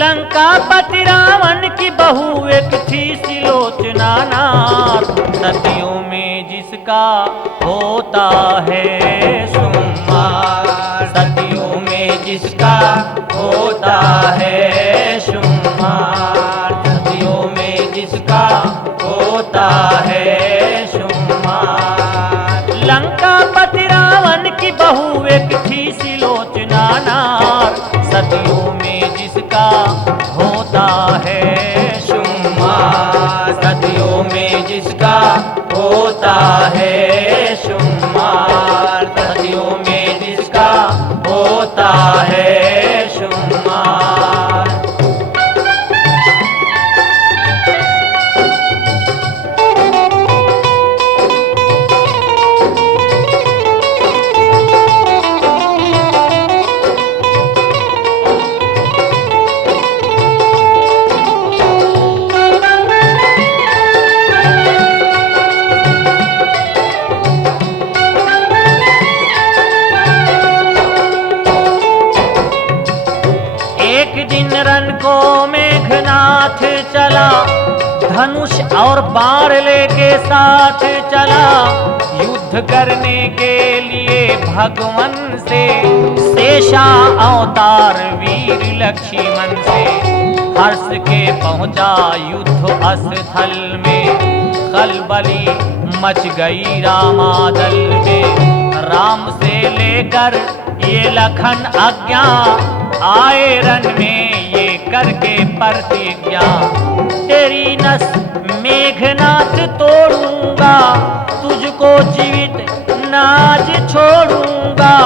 लंकापति रावण की बहू एक थी सिलोचना नार, सदियों में जिसका होता है शुमार, सदियों में जिसका होता है शुमार, सदियों में जिसका होता है शुमार। लंकापति रावण की बहू एक थी सिलोचना नार, सदियों में जिसका होता है शुमार, सदियों में जिसका होता है शुमार, सदियों में जिसका होता है शुमार। रन को मेघनाथ चला, धनुष और बाण लेके साथ चला, युद्ध करने के लिए भगवान से शेषा अवतार वीर लक्ष्मण से हर्ष के पहुंचा युद्ध स्थल में, खलबली मच गई रामादल में। राम से लेकर ये लखन आज्ञा आए रन में ये करके प्रतिज्ञा, तेरी नस मेघनाथ तोड़ूंगा, तुझको जीवित नाज छोड़ूंगा।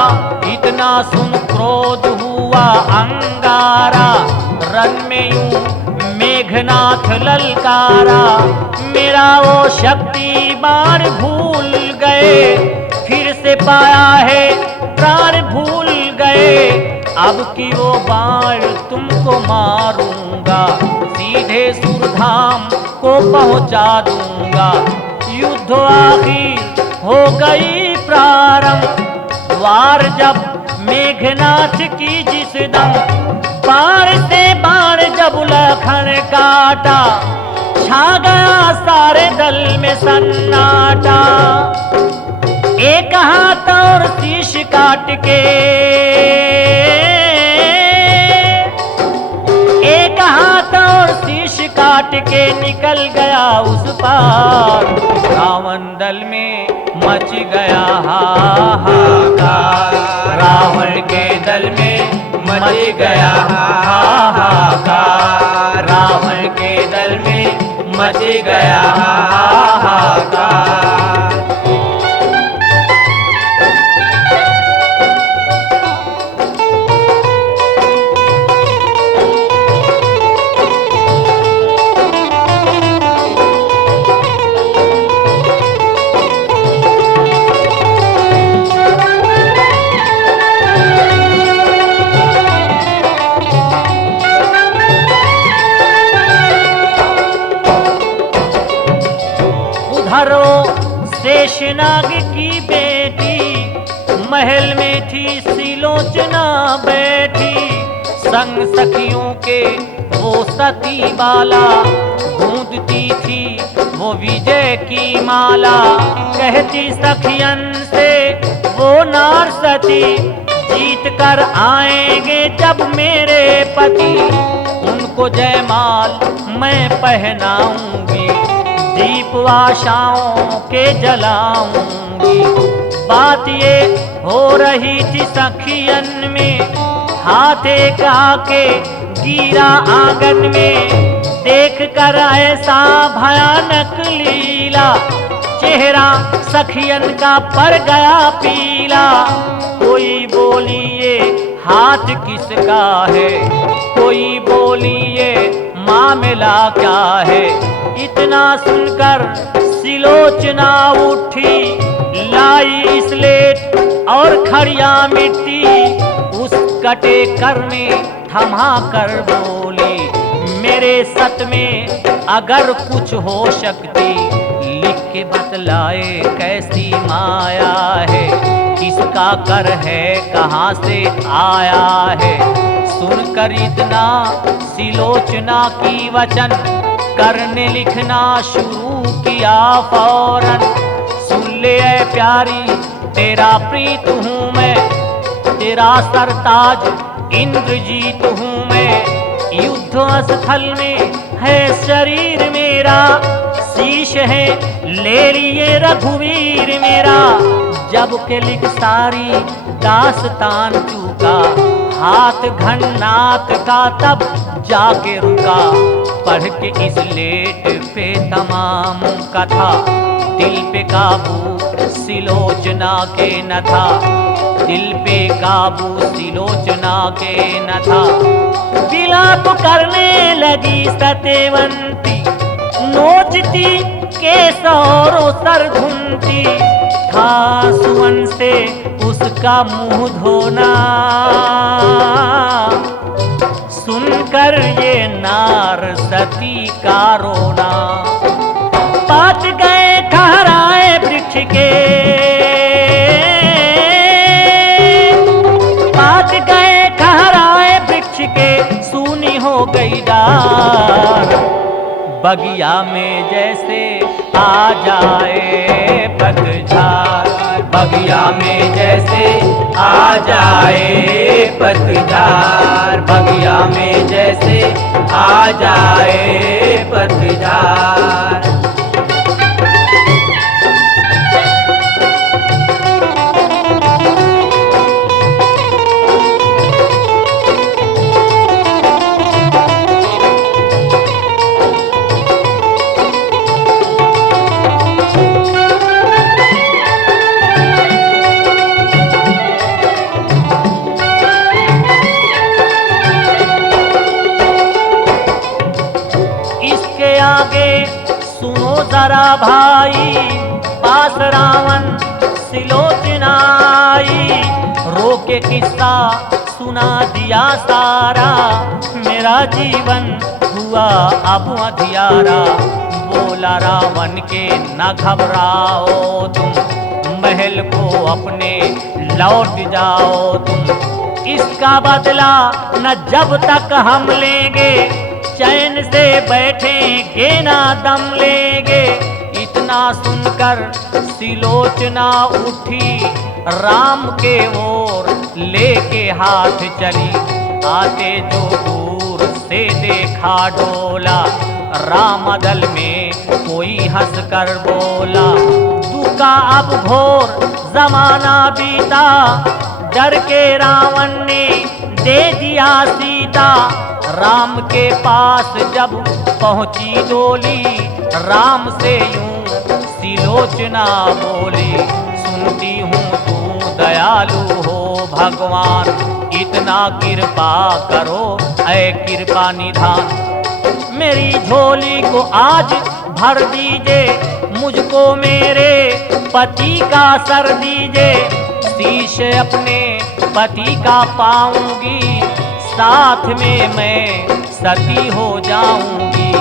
इतना सुन क्रोध हुआ अंगारा, रन में यूं मेघनाथ ललकारा, मेरा वो शक्ति बाण भूल गए, फिर से पाया है प्राण भूल गए, अब की वो बाण तुमको मारूंगा, सीधे सुरधाम को पहुंचा दूंगा। युद्ध आखिर हो गई प्रारंभ, वार जब मेघनाथ की जिस दम, बाण से बाण जब लखन काटा, छा गया सारे दल में सन्नाटा। एक हाथ और शीश काट के, एक हाथ और शीश काट के निकल गया उस पार, रावण दल में मच गया हाहाकार, रावण के दल में मच गया हाहाकार, रावण के दल में मच गया हाहाकार। शेषनाग की बेटी महल में थी सिलोचना बैठी, संग सखियों के वो सती बाला, गूंजती थी वो विजय की माला। कहती सखियन से वो नार सती, जीत कर आएंगे जब मेरे पति, उनको जयमाल मैं पहनाऊंगी, दीप आशाओं के जलाऊंगी। बात ये हो रही थी सखियन में, हाथ एक आके गिरा आंगन में, देख कर ऐसा भयानक लीला, चेहरा सखियन का पड़ गया पीला। कोई बोलिए हाथ किसका है, कोई बोलिए मामला क्या है। इतना सुनकर सिलोचना उठी, लाई स्लेट और खड़िया मिट्टी, उस कटे कर में थमा कर बोली, मेरे सत में अगर कुछ हो सकती, लिख के बतलाए कैसी माया है, किसका कर है कहाँ से आया है। सुन सुनकर इतना सिलोचना की वचन करने लिखना शुरू किया फौरन। सुन ले ऐ प्यारी तेरा प्रीत हूँ मैं, तेरा सरताज इंद्रजीत हूँ मैं। युद्ध स्थल में है शरीर मेरा, शीश है ले लिए रघुवीर मेरा। जब के लिख सारी दास्तान चूका, हाथ घन्नाथ का तब जाके रुका। पढ़ के इस लेट पे तमाम कथा, दिल पे काबू सिलोचना के न था, दिल पे काबू सिलोचना के न था। विलाप करने लगी सत्यवंती, नोचती केस और सर धुनती। था सुवन से उसका मुंह धोना, सुनकर ये नार सती का रोना। पात गए ठहराए वृक्ष के, पात गए ठहराए वृक्ष के, सूनी हो गई डार। बगिया में जैसे आ जाए पतझड़, बगिया में जैसे आ जाए पतझड़, बगिया में जैसे आ जाए पतझड़। सुनो जरा भाई, पास रावण सिलोचना आई। रोके किस्सा सुना दिया सारा, मेरा जीवन हुआ अब अंधियारा। बोला रावण के न घबराओ तुम, महल को अपने लौट जाओ तुम। इसका बदला न जब तक हम लेंगे, चैन से बैठेंगे ना दम लेंगे। इतना सुनकर सिलोचना उठी, राम के ओर लेके हाथ चली। आते जो दूर से देखा डोला, राम दल में कोई हंस कर बोला। दुख का अब घोर जमाना बीता, डर के रावण ने दे दिया सीता। राम के पास जब पहुंची डोली, राम से यूं सिलोचना बोली। सुनती हूँ तू दयालु हो भगवान, इतना कृपा करो ऐ कृपा निधान। मेरी झोली को आज भर दीजिए, मुझको मेरे पति का सर दीजिए। शीश अपने पति का पाऊंगी, साथ में मैं सती हो जाऊंगी।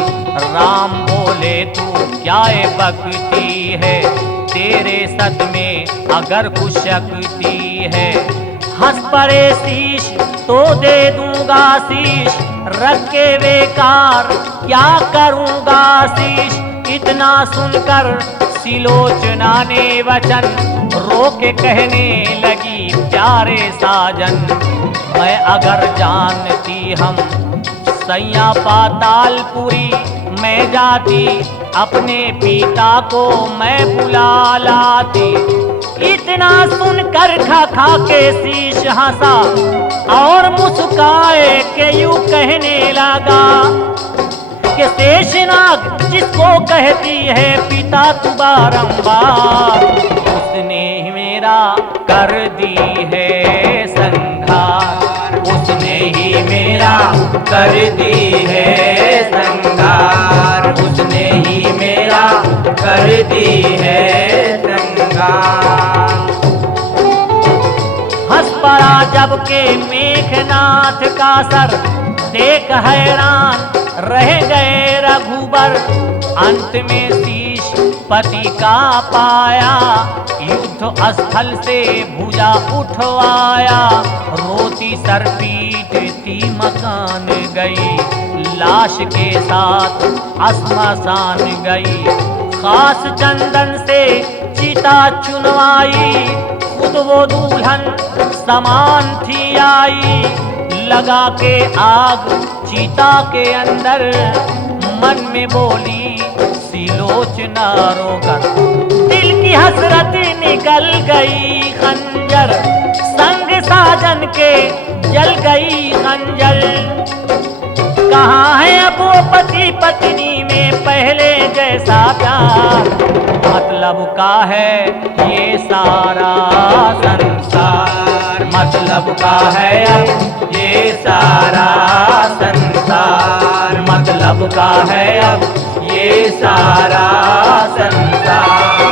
राम बोले तू क्या भक्ति है, तेरे सत में अगर कुछ शक्ति है। हंस पड़े शीश तो दे दूंगा शीश, रख के बेकार क्या करूंगा शीश। इतना सुनकर सिलोचना ने वचन, रो के कहने लगी प्यारे साजन। मैं अगर जानती हम सैया पातालपुरी, मैं जाती अपने पिता को मैं बुला लाती। इतना सुनकर खा खा के शीश हंसा और मुस्काए के यूं कहने लगा कि शेषनाग जिसको कहती है पिता तू बारंबार, उसने मेरा कर दी है संघार, उसने ही मेरा कर दी है संघार, उसने ही मेरा कर दी है संघार। हंस पड़ा जब के मेघनाथ का सर, देख हैरान रह गए रघुबर। अंत में शीश पति का पाया, युद्ध स्थल से भुजा उठवाया। रोती सर पीटती उसी मकान गई, लाश के साथ अस्मशान गई। खास चंदन से चिता चुनवाई, खुद वो दुल्हन समान थी आई। लगा के आग चिता के अंदर, मन में बोली सिलोचना रोकर। दिल की हसरत निकल गई खंजर, संग साजन के जल गई खंजर। कहाँ है अब वो पति पत्नी में पहले जैसा प्यार, मतलब का है ये सारा संसार, मतलब का है अब ये सारा संसार, मतलब का है अब ये सारा संसार।